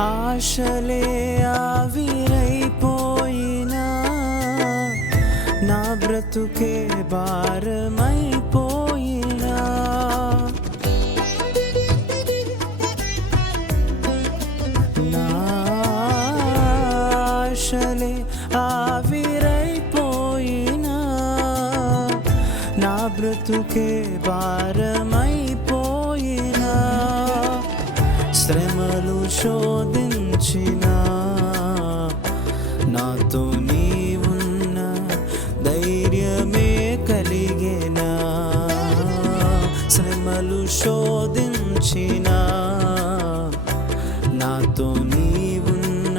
ఆశలే ఆవిరైపోయినా నా బ్రతుకే భారమైపోయినా నా ఆశలే ఆవిరైపోయినా నా బ్రతుకే భారమైపోయినా శ్రమలు శోధించినా నాతో నీవున్న ధైర్యమే కలిగేనా శ్రమలు శోధించినా నాతో నీవున్న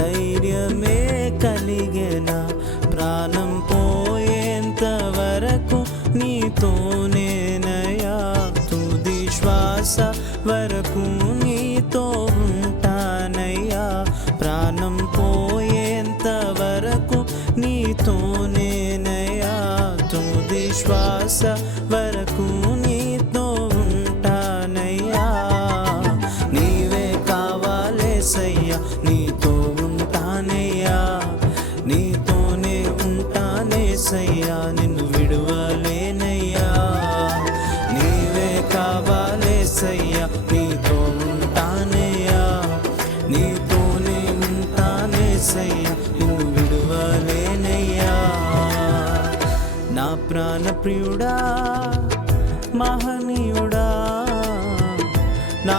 ధైర్యమే కలిగేనా ప్రాణం పోయేంత వరకు నీతోనేనయా తుది శ్వాస వరకు నీతో ఉంటానయ్యా ప్రాణం పోయేంత వరకు నీతోనేనయ్యా తుది శ్వాస వరకు నీతో ఉంటానయ్యా నీవే కావాలేసయ్యా నీతో ఉంటానయ్యా నీతోనే ఉంటానేసయ్యా నిన్ను విడువలేనయ్యా నీవే కావాలేసయ్యా నీతో ఉంటానయ్యా నీతోనే ఉంటానేసయ్యా నిన్ను విడువలేనయ్యా నా ప్రాణ ప్రియుడా మహనీయుడా నా